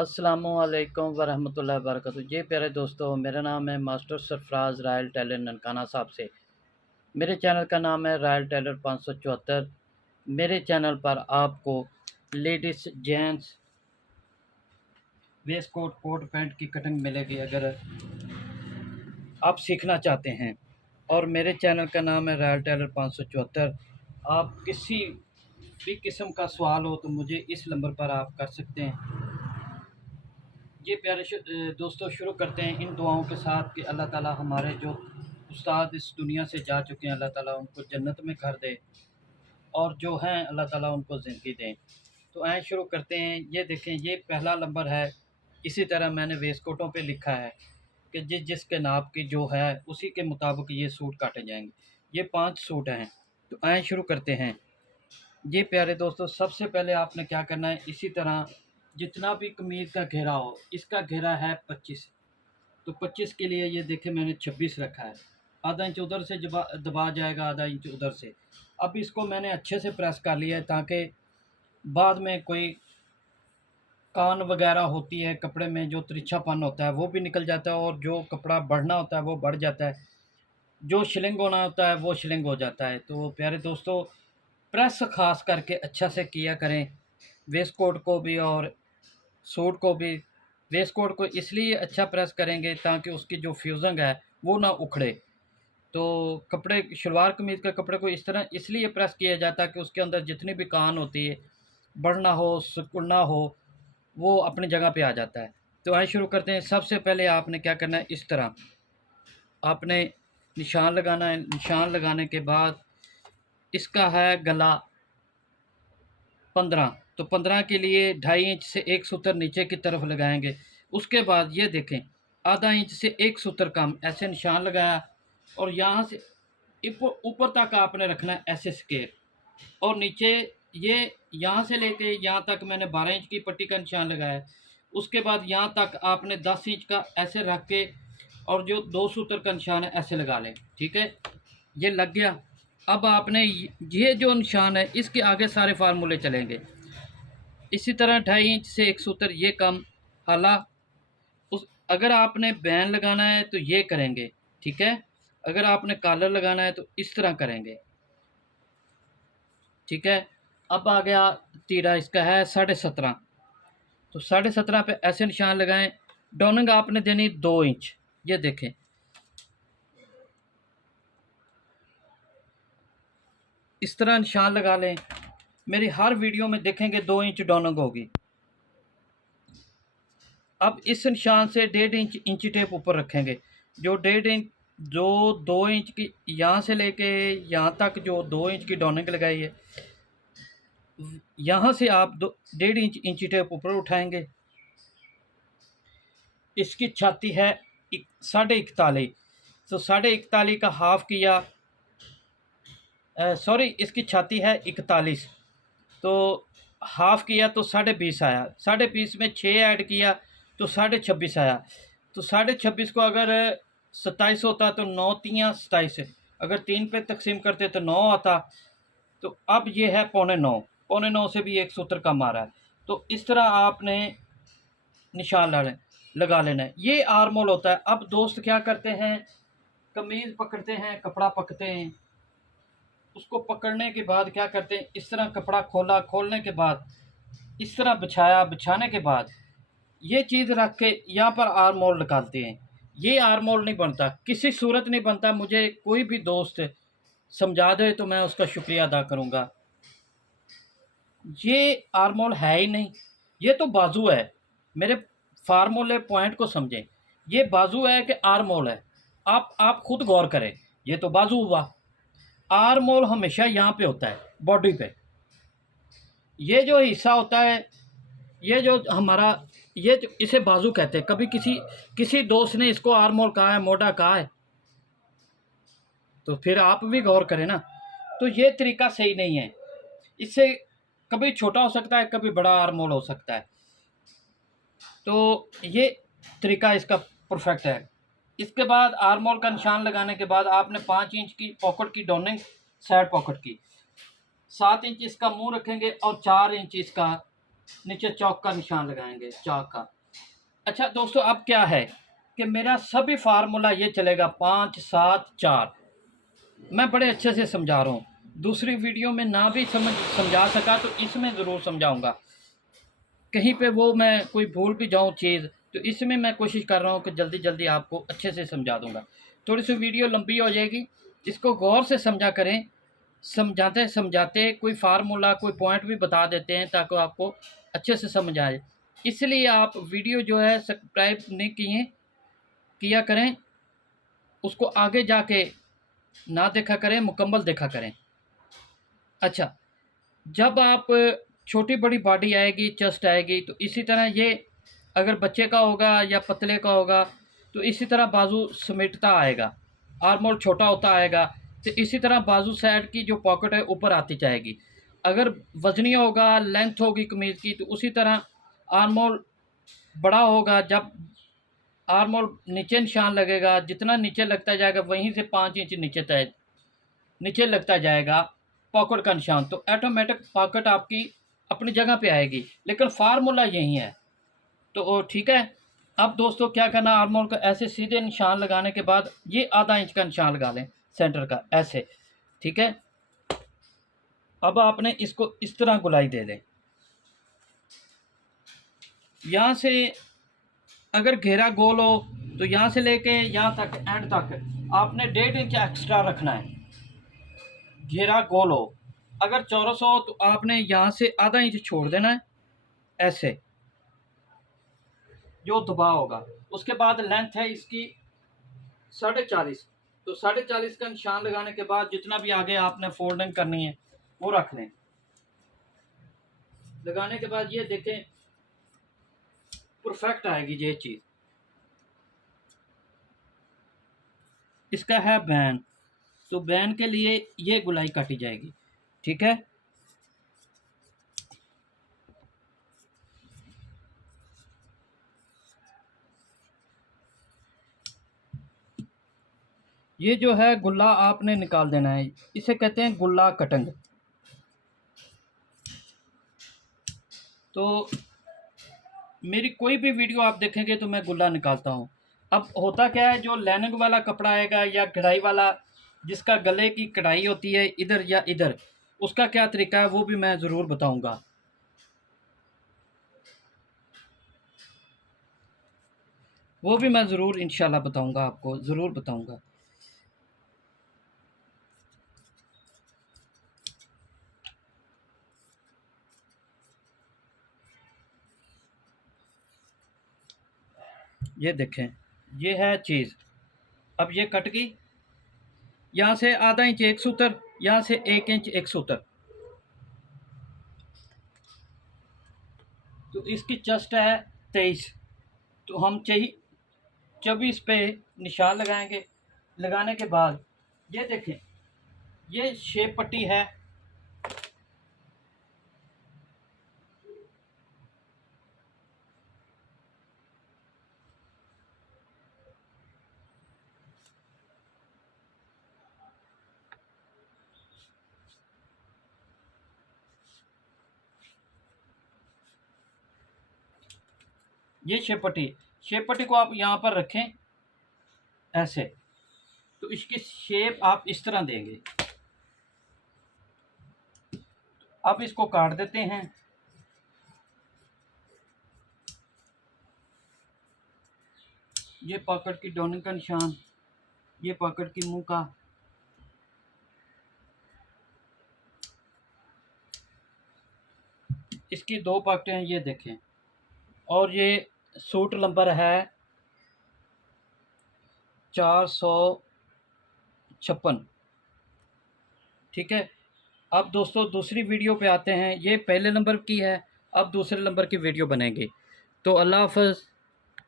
अस्सलामुअलैकुम वरहमतुल्लाहि वबरकातुहू। जी प्यारे दोस्तों, मेरा नाम है master Sarfaraz Royal Tailor Nankana Sahab से। मेरे चैनल का नाम है रॉयल टेलर 574। मेरे चैनल पर आपको ladies gents waistcoat coat pant की कटिंग मिलेगी अगर आप सीखना चाहते हैं। और मेरे चैनल का नाम है रॉयल टेलर 574। आप किसी भी किस्म का सवाल हो तो मुझे इस नंबर पर आप कर सकते हैं। ये प्यारे दोस्तों, शुरू करते हैं इन दुआओं के साथ कि अल्लाह ताला हमारे जो उस्ताद इस दुनिया से जा चुके हैं, अल्लाह ताला उनको जन्नत में कर दे, और जो हैं अल्लाह ताला उनको ज़िंदगी दें। तो आए शुरू करते हैं। ये देखें, ये पहला नंबर है। इसी तरह मैंने वेस्टकोटों पे लिखा है कि जिसके नाप की जो है उसी के मुताबिक ये सूट काटे जाएंगे। ये 5 सूट हैं। तो आए शुरू करते हैं। जी प्यारे दोस्तों, सबसे पहले आपने क्या करना है, इसी तरह जितना भी कमीज़ का घेरा हो, इसका घेरा है 25, तो 25 के लिए ये देखें मैंने 26 रखा है। आधा इंच उधर से दबा जाएगा, आधा इंच उधर से। अब इसको मैंने अच्छे से प्रेस कर लिया है ताकि बाद में कोई कान वगैरह होती है कपड़े में, जो तिरछापन होता है वो भी निकल जाता है, और जो कपड़ा बढ़ना होता है वो बढ़ जाता है, जो शिलिंग होना होता है वो शिलिंग हो जाता है। तो प्यारे दोस्तों, प्रेस ख़ास करके अच्छा से किया करें, वेस्ट कोट को भी और सूट को भी। वेस्ट कोट को इसलिए अच्छा प्रेस करेंगे ताकि उसकी जो फ्यूज़िंग है वो ना उखड़े। तो कपड़े शलवार कमीज़ के कपड़े को इस तरह इसलिए प्रेस किया जाता है कि उसके अंदर जितनी भी कान होती है, बढ़ना हो सिकुड़ना हो, वो अपनी जगह पे आ जाता है। तो आइए शुरू करते हैं। सबसे पहले आपने क्या करना है, इस तरह आपने निशान लगाना है। निशान लगाने के बाद इसका है गला 15, तो 15 के लिए 2.5 इंच से एक सूत्र नीचे की तरफ लगाएंगे। उसके बाद ये देखें, आधा इंच से एक सूत्र कम ऐसे निशान लगाया, और यहाँ से ऊपर तक आपने रखना है ऐसे स्केल, और नीचे ये यहाँ से लेके यहाँ तक मैंने 12 इंच की पट्टी का निशान लगाया है। उसके बाद यहाँ तक आपने 10 इंच का ऐसे रख के, और जो 2 सूत्र का निशान है ऐसे लगा लें। ठीक है, ये लग गया। अब आपने ये जो निशान है इसके आगे सारे फार्मूले चलेंगे। इसी तरह 2.5 इंच से एक सूत्र ये कम हाला। उस अगर आपने बैन लगाना है तो ये करेंगे। ठीक है, अगर आपने कॉलर लगाना है तो इस तरह करेंगे। ठीक है, अब आ गया तीरा, इसका है 17.5, तो 17.5 पे ऐसे निशान लगाएं। डोनिंग आपने देनी 2 इंच, ये देखें इस तरह निशान लगा लें। मेरी हर वीडियो में देखेंगे 2 इंच डोनिंग होगी। अब इस निशान से 1.5 इंच इंची टेप ऊपर रखेंगे। जो 1.5 इंच, जो 2 इंच की यहाँ से लेके यहाँ तक जो 2 इंच की डोनिंग लगाई है, यहाँ से आप 1.5 इंच इंची टेप ऊपर उठाएंगे। इसकी छाती है 41.5, तो 41.5 का हाफ किया, सॉरी इसकी छाती है 41, तो हाफ किया तो 20.5 आया। 20.5 में 6 ऐड किया तो 26.5 आया। तो 26.5 को अगर 27 होता तो 9 तियाँ 27, अगर 3 पे तकसीम करते तो 9 आता। तो अब ये है 8.25, 8.25 से भी एक सूत्र कम आ रहा है। तो इस तरह आपने निशान लगा लेना है। ये आर्मोल होता है। अब दोस्त क्या करते हैं, कमीज़ पकड़ते हैं, कपड़ा पकड़ते हैं, उसको पकड़ने के बाद क्या करते हैं, इस तरह कपड़ा खोला, खोलने के बाद इस तरह बिछाया, बिछाने के बाद ये चीज़ रख के यहाँ पर आर्मोल निकालते हैं। ये आर्मोल नहीं बनता, किसी सूरत नहीं बनता। मुझे कोई भी दोस्त समझा दे तो मैं उसका शुक्रिया अदा करूँगा। ये आर्मोल है ही नहीं, ये तो बाजू है। मेरे फार्मूले पॉइंट को समझें, ये बाजू है कि आर्मोल है। आप खुद गौर करें, ये तो बाजू हुआ। आर्मोल हमेशा यहाँ पे होता है, बॉडी पे। ये जो हिस्सा होता है, ये जो हमारा, ये जो इसे बाजू कहते हैं। कभी किसी दोस्त ने इसको आर्मोल कहा है, मोटा कहा है, तो फिर आप भी गौर करें ना। तो ये तरीका सही नहीं है। इससे कभी छोटा हो सकता है, कभी बड़ा आर्मोल हो सकता है। तो ये तरीका इसका परफेक्ट है। इसके बाद आर्मोल का निशान लगाने के बाद आपने 5 इंच की पॉकेट की डोनिंग, साइड पॉकेट की 7 इंच इसका मुंह रखेंगे, और 4 इंच इसका नीचे चौक का निशान लगाएंगे, चाक का। अच्छा दोस्तों, अब क्या है कि मेरा सभी फार्मूला ये चलेगा 5 7 4। मैं बड़े अच्छे से समझा रहा हूँ। दूसरी वीडियो में ना भी समझा सका तो इसमें ज़रूर समझाऊँगा। कहीं पे वो मैं कोई भूल भी जाऊँ चीज़, तो इसमें मैं कोशिश कर रहा हूँ कि जल्दी जल्दी आपको अच्छे से समझा दूँगा। थोड़ी सी वीडियो लंबी हो जाएगी, इसको गौर से समझा करें। समझाते समझाते कोई फार्मूला, कोई पॉइंट भी बता देते हैं ताकि आपको अच्छे से समझ आए। इसलिए आप वीडियो जो है सब्सक्राइब नहीं किया करें, उसको आगे जाके ना देखा करें, मुकम्मल देखा करें। अच्छा, जब आप छोटी बड़ी बॉडी आएगी, चेस्ट आएगी, तो इसी तरह ये अगर बच्चे का होगा या पतले का होगा तो इसी तरह बाजू समेटता आएगा, आर्म होल छोटा होता आएगा। तो इसी तरह बाजू साइड की जो पॉकेट है ऊपर आती जाएगी। अगर वजनी होगा, लेंथ होगी कमीज़ की, तो उसी तरह आर्म होल बड़ा होगा। जब आर्म होल नीचे निशान लगेगा, जितना नीचे लगता जाएगा वहीं से 5 इंच नीचे लगता जाएगा पॉकेट का निशान, तो ऑटोमेटिक पॉकेट आपकी अपनी जगह पे आएगी। लेकिन फार्मूला यही है। तो ठीक है। अब दोस्तों क्या करना, आर्म होल का ऐसे सीधे निशान लगाने के बाद ये आधा इंच का निशान लगा लें सेंटर का, ऐसे। ठीक है। अब आपने इसको इस तरह गुलाई दे दें। यहाँ से अगर घेरा गोल हो तो यहाँ से लेके यहाँ तक, एंड तक आपने 1.5 इंच एक्स्ट्रा रखना है। घेरा गोल हो, अगर चौरस हो तो आपने यहाँ से आधा इंच छोड़ देना है, ऐसे जो दबाव होगा। उसके बाद लेंथ है इसकी 40.5, तो 40.5 का निशान लगाने के बाद जितना भी आगे आपने फोल्डिंग करनी है वो रख लें। लगाने के बाद ये देखें परफेक्ट आएगी ये चीज़। इसका है बैन, तो बैन के लिए ये गुलाई काटी जाएगी। ठीक है। ये जो है गुल्ला आपने निकाल देना है, इसे कहते हैं गुल्ला कटिंग। तो मेरी कोई भी वीडियो आप देखेंगे तो मैं गुल्ला निकालता हूँ। अब होता क्या है, जो लाइनिंग वाला कपड़ा आएगा या कढ़ाई वाला, जिसका गले की कढ़ाई होती है इधर या इधर, उसका क्या तरीका है वो भी मैं ज़रूर बताऊँगा। वो भी मैं ज़रूर इंशाल्लाह बताऊँगा, आपको ज़रूर बताऊँगा। ये देखें, ये है चीज़। अब ये कट गई। यहाँ से आधा इंच एक सूत्र, यहाँ से 1 इंच एक सूत्र। तो इसकी चेस्ट है 23, तो हम 24 पे निशान लगाएंगे। लगाने के बाद ये देखें, ये शेप पट्टी है। ये शेप पट्टी को आप यहाँ पर रखें ऐसे, तो इसकी शेप आप इस तरह देंगे। अब इसको काट देते हैं। ये पॉकेट की डोनिंग का निशान, ये पॉकेट की मुंह का। इसकी 2 पॉकेटें हैं, ये देखें। और ये सूट नंबर है 456। ठीक है। अब दोस्तों दूसरी वीडियो पे आते हैं। ये पहले नंबर की है, अब दूसरे नंबर की वीडियो बनेगी। तो अल्लाह हाफ़िज़।